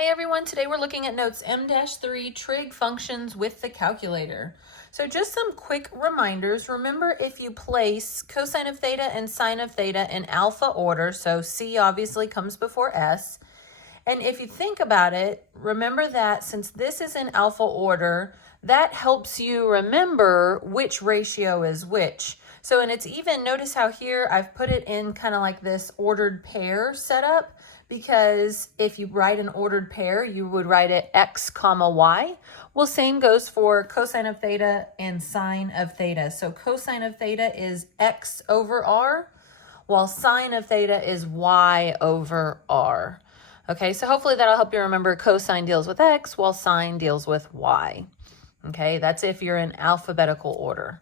Hey everyone, today we're looking at notes M-3 trig functions with the calculator. So just some quick reminders. Remember, if you place cosine of theta and sine of theta in alpha order, so C obviously comes before S, and if you think about it, remember that since this is in alpha order, that helps you remember which ratio is which. So, and it's even, notice how here I've put it in kind of like this ordered pair setup, because if you write an ordered pair, you would write it x comma y. Well, same goes for cosine of theta and sine of theta. So cosine of theta is x over r, while sine of theta is y over r. Okay, so hopefully that'll help you remember cosine deals with x while sine deals with y. Okay, that's if you're in alphabetical order.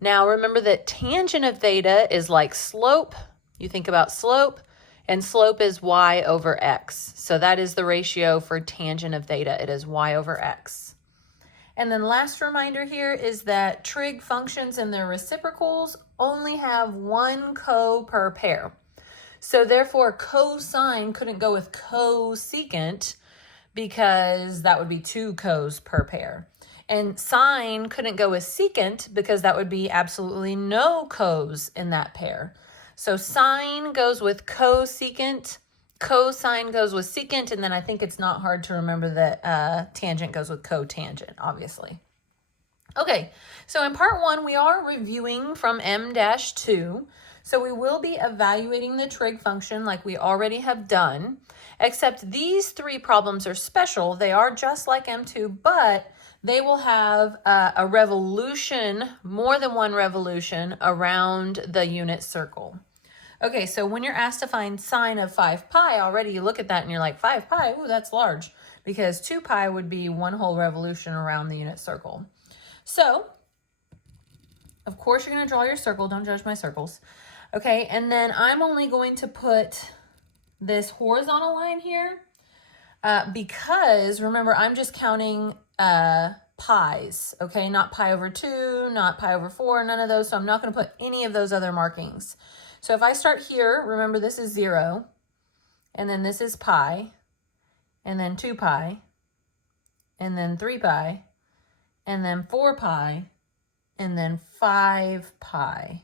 Now remember that tangent of theta is like slope. You think about slope, and slope is y over x. So that is the ratio for tangent of theta. It is y over x. And then last reminder here is that trig functions and their reciprocals only have one co per pair. So therefore cosine couldn't go with cosecant because that would be two cos per pair. And sine couldn't go with secant because that would be absolutely no cos in that pair. So sine goes with cosecant, cosine goes with secant, and then I think it's not hard to remember that tangent goes with cotangent, obviously. Okay, so in part one, we are reviewing from M-2. So we will be evaluating the trig function like we already have done, except these three problems are special. They are just like M2, but they will have a revolution, more than one revolution around the unit circle. Okay, so when you're asked to find sine of 5 pi, already you look at that and you're like, 5 pi, ooh, that's large, because 2 pi would be one whole revolution around the unit circle. So, of course, you're going to draw your circle. Don't judge my circles. Okay, and then I'm only going to put this horizontal line here because, remember, I'm just counting pi's, okay? Not pi over 2, not pi over 4, none of those, so I'm not going to put any of those other markings. So if I start here, remember this is 0, and then this is pi, and then 2 pi, and then 3 pi, and then 4 pi, and then 5 pi.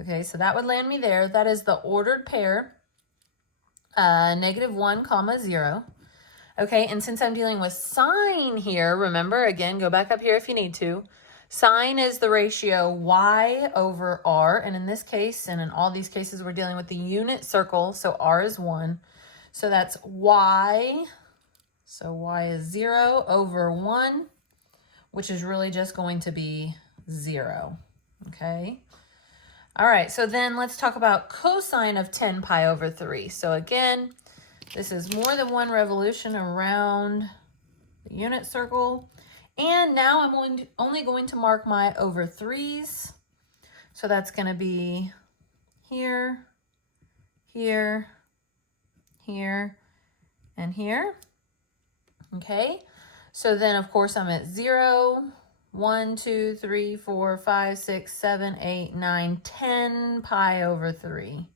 Okay, so that would land me there. That is the ordered pair, -1 comma 0. Okay, and since I'm dealing with sine here, remember, again, go back up here if you need to. Sine is the ratio y over r, and in this case, and in all these cases, we're dealing with the unit circle, so r is 1. So that's y, so y is 0 over 1, which is really just going to be 0, okay? All right, so then let's talk about cosine of 10 pi over 3. So again, this is more than one revolution around the unit circle. And now I'm only going to mark my over 3's. So that's going to be here, here, here, and here. Okay, so then of course I'm at 0, 1, 2, 3, 4, 5, 6, 7, 8, 9, 10 pi over 3.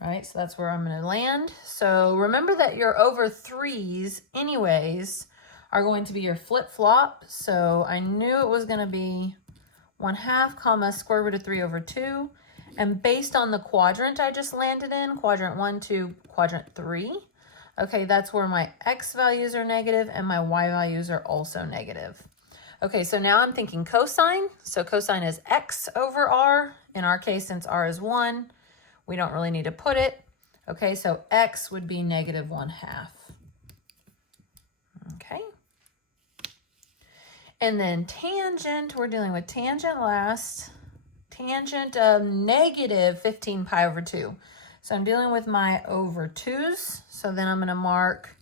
All right, so that's where I'm going to land. So remember that your over 3's anyways are going to be your flip-flop. So I knew it was going to be 1/2 comma square root of 3 over 2. And based on the quadrant I just landed in, quadrant 1 to quadrant 3, okay, that's where my x values are negative and my y values are also negative. Okay, so now I'm thinking cosine. So cosine is x over r. In our case, since r is 1, we don't really need to put it. Okay, so x would be -1/2. Okay. And then tangent, we're dealing with tangent last. Tangent of -15 pi over 2. So I'm dealing with my over 2's. So then I'm going to mark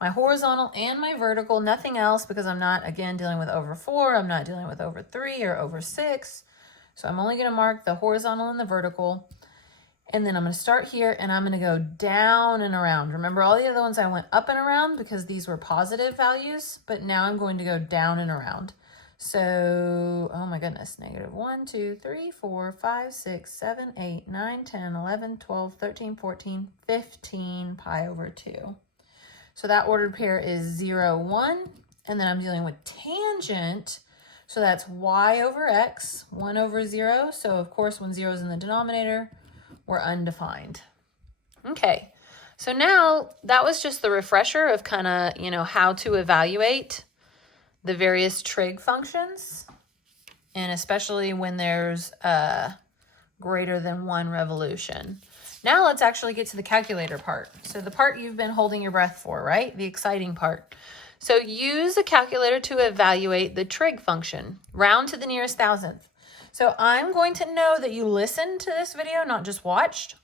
my horizontal and my vertical, nothing else, because I'm not, again, dealing with over 4. I'm not dealing with over 3 or over 6. So I'm only going to mark the horizontal and the vertical. And then I'm going to start here and I'm going to go down and around. Remember, all the other ones I went up and around because these were positive values, but now I'm going to go down and around. So, oh my goodness, -1, 2, 3, 4, 5, 6, 7, 8, 9, 10, 11, 12, 13, 14, 15 pi over 2. So that ordered pair is 0, 1. And then I'm dealing with tangent. So that's y over x, 1 over 0. So of course, when 0 is in the denominator, we're undefined. Okay, so now that was just the refresher of kind of, you know, how to evaluate the various trig functions. And especially when there's greater than 1 revolution. Now let's actually get to the calculator part. So the part you've been holding your breath for, right? The exciting part. So use a calculator to evaluate the trig function. Round to the nearest thousandth. So I'm going to know that you listened to this video, not just watched.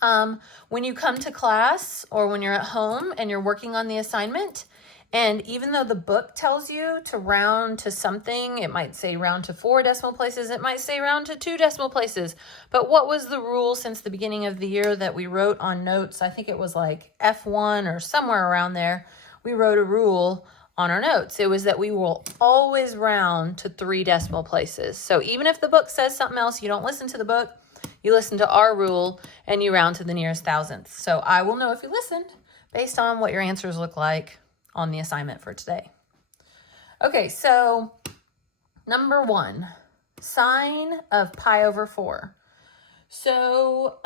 When you come to class or when you're at home and you're working on the assignment, and even though the book tells you to round to something, it might say round to 4 decimal places, it might say round to 2 decimal places. But what was the rule since the beginning of the year that we wrote on notes? I think it was like F1 or somewhere around there. We wrote a rule on our notes. It was that we will always round to 3 decimal places. So even if the book says something else, you don't listen to the book, you listen to our rule and you round to the nearest thousandth. So I will know if you listened based on what your answers look like on the assignment for today. Okay, so number 1, sine of pi over 4. So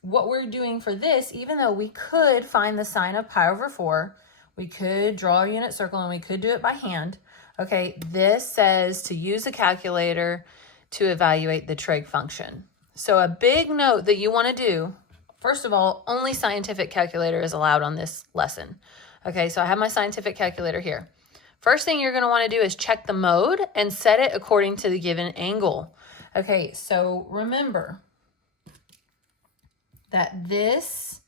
what we're doing for this, even though we could find the sine of pi over 4, we could draw a unit circle and we could do it by hand. Okay, this says to use a calculator to evaluate the trig function. So a big note that you want to do, first of all, only scientific calculator is allowed on this lesson. Okay, so I have my scientific calculator here. First thing you're going to want to do is check the mode and set it according to the given angle. Okay, so remember that this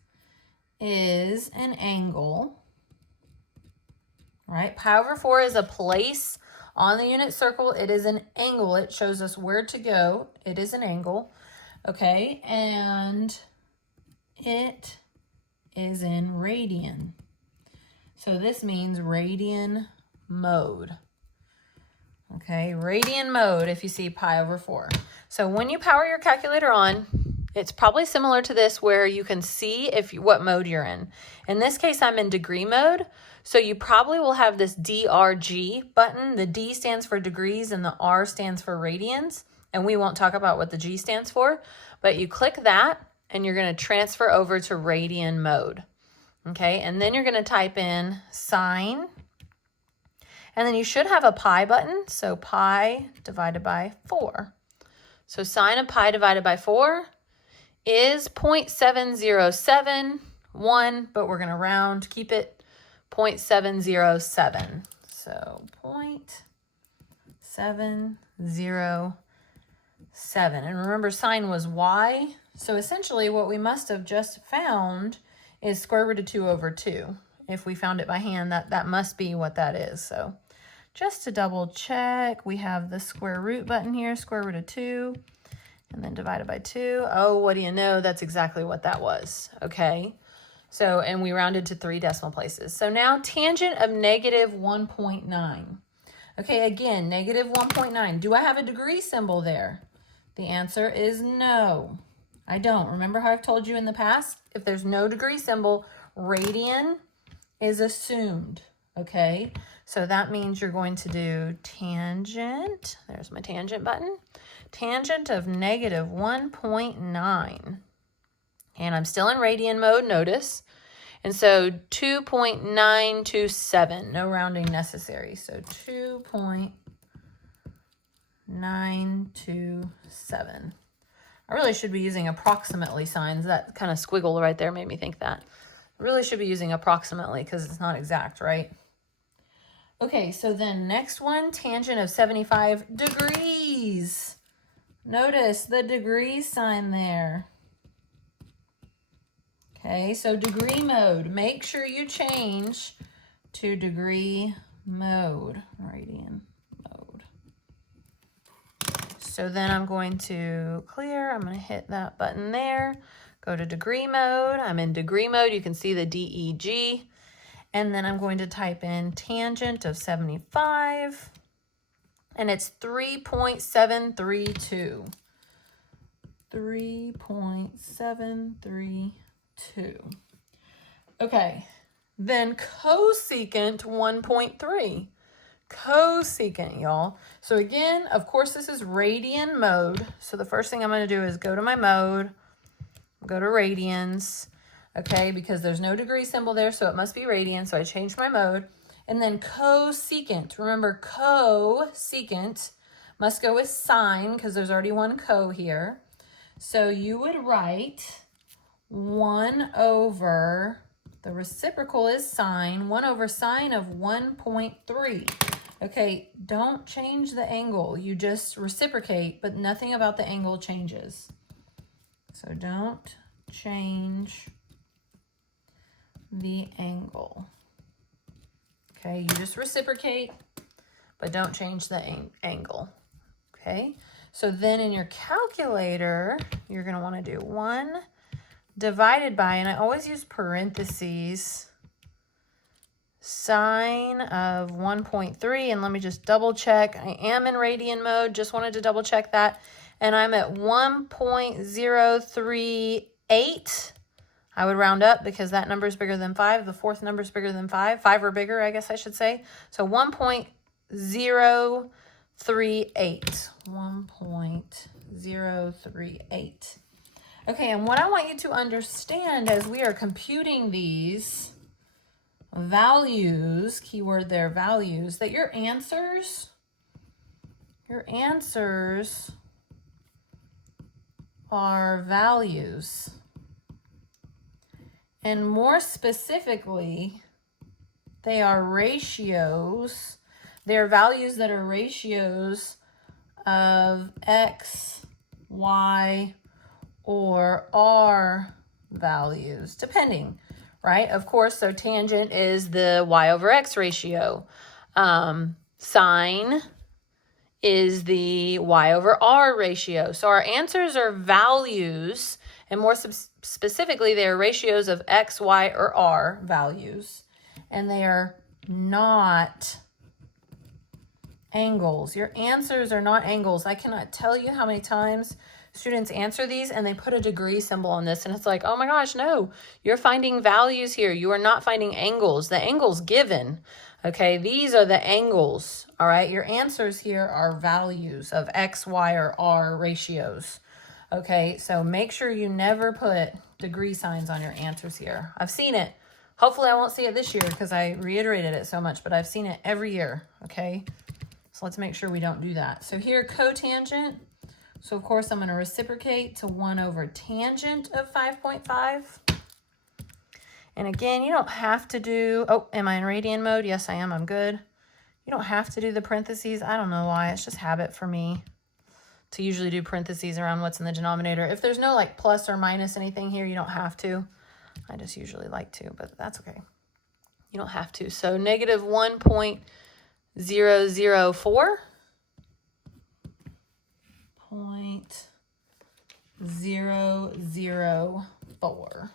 is an angle, right? Pi over 4 is a place on the unit circle. It is an angle. It shows us where to go. It is an angle, okay? And it is in radian. So this means radian mode. Okay, radian mode if you see pi over 4. So when you power your calculator on, it's probably similar to this where you can see what mode you're in. In this case, I'm in degree mode. So you probably will have this DRG button. The D stands for degrees and the R stands for radians. And we won't talk about what the G stands for, but you click that and you're going to transfer over to radian mode. Okay, and then you're going to type in sine, and then you should have a pi button, so pi divided by 4. So sine of pi divided by 4 is 0.7071, but we're going to round, keep it 0.707. So 0.707, and remember sine was y, so essentially what we must have just found is square root of 2 over 2. If we found it by hand, that must be what that is. So just to double check, we have the square root button here, square root of 2, and then divided by 2. Oh, what do you know? That's exactly what that was. Okay. So, and we rounded to 3 decimal places. So now tangent of negative 1.9. Okay, again, negative 1.9. Do I have a degree symbol there? The answer is no. I don't. Remember how I've told you in the past? If there's no degree symbol, radian is assumed, okay? So that means you're going to do tangent, there's my tangent button, tangent of negative 1.9. And I'm still in radian mode, notice. And so 2.927, no rounding necessary. So 2.927. I really should be using approximately signs. That kind of squiggle right there made me think that. I really should be using approximately because it's not exact, right? Okay, so then next one, tangent of 75 degrees. Notice the degree sign there. Okay, so degree mode. Make sure you change to degree mode, radian mode. So then I'm going to clear. I'm going to hit that button there. Go to degree mode. I'm in degree mode. You can see the DEG. And then I'm going to type in tangent of 75. And it's 3.732. 3.732. Okay, then cosecant 1.3. Cosecant, y'all. So again, of course, this is radian mode. So the first thing I'm going to do is go to my mode, go to radians, okay, because there's no degree symbol there, so it must be radian. So I changed my mode. And then cosecant. Remember, cosecant must go with sine because there's already one co here. So you would write 1 over, the reciprocal is sine, 1 over sine of 1.3. Okay, don't change the angle. You just reciprocate, but nothing about the angle changes. So don't change the angle. Okay, you just reciprocate, but don't change the angle. Okay, so then in your calculator, you're going to want to do 1 divided by, and I always use parentheses, sine of 1.3, and let me just double check. I am in radian mode, just wanted to double check that, and I'm at 1.038. I would round up because that number is bigger than 5. The fourth number is bigger than 5. 5 or bigger, I guess I should say. So 1.038. 1.038. Okay, and what I want you to understand as we are computing these values, keyword there, values, that your answers are values. And more specifically, they are ratios. They're values that are ratios of x, y, or r values, depending, right? Of course, so tangent is the y over x ratio. Sine is the y over r ratio. So our answers are values, and more specifically, they are ratios of x, y, or r values, and they are not angles. Your answers are not angles. I cannot tell you how many times students answer these and they put a degree symbol on this, and it's like, oh my gosh, no, you're finding values here. You are not finding angles. The angle's given. Okay, these are the angles. All right, your answers here are values of x, y, or r ratios. Okay, so make sure you never put degree signs on your answers here. I've seen it. Hopefully I won't see it this year because I reiterated it so much, but I've seen it every year. Okay, so let's make sure we don't do that. So here, cotangent. So of course I'm going to reciprocate to 1 over tangent of 5.5. And again, you don't have to do, oh, am I in radian mode? Yes, I am. I'm good. You don't have to do the parentheses. I don't know why. It's just habit for me to usually do parentheses around what's in the denominator. If there's no like plus or minus anything here, you don't have to. I just usually like to, but that's okay. You don't have to. So negative 1.004. 0.004.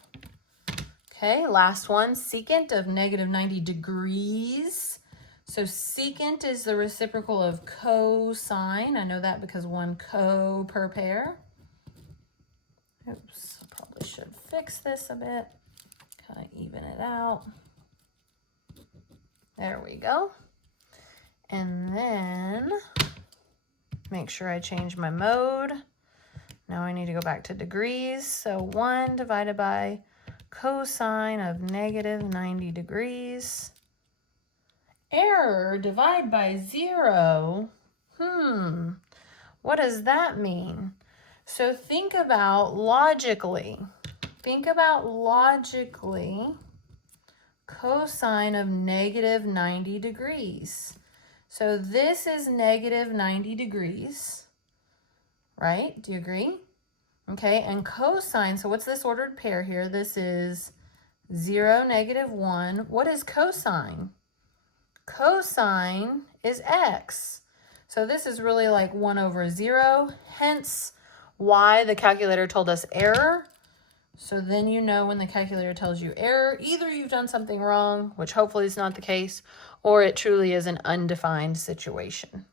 Okay, last one, secant of negative 90 degrees. So secant is the reciprocal of cosine. I know that because one co per pair. Oops, I probably should fix this a bit. Kind of even it out. There we go. And then make sure I change my mode. Now I need to go back to degrees. So 1 divided by cosine of negative 90 degrees. Error, divide by 0. What does that mean? So think about logically. Cosine of negative 90 degrees. So this is negative 90 degrees, right? Do you agree? Okay, and cosine, so what's this ordered pair here? This is 0, negative 1. What is cosine? Cosine is x. So this is really like 1 over 0, hence why the calculator told us error. So then you know when the calculator tells you error, either you've done something wrong, which hopefully is not the case, or it truly is an undefined situation.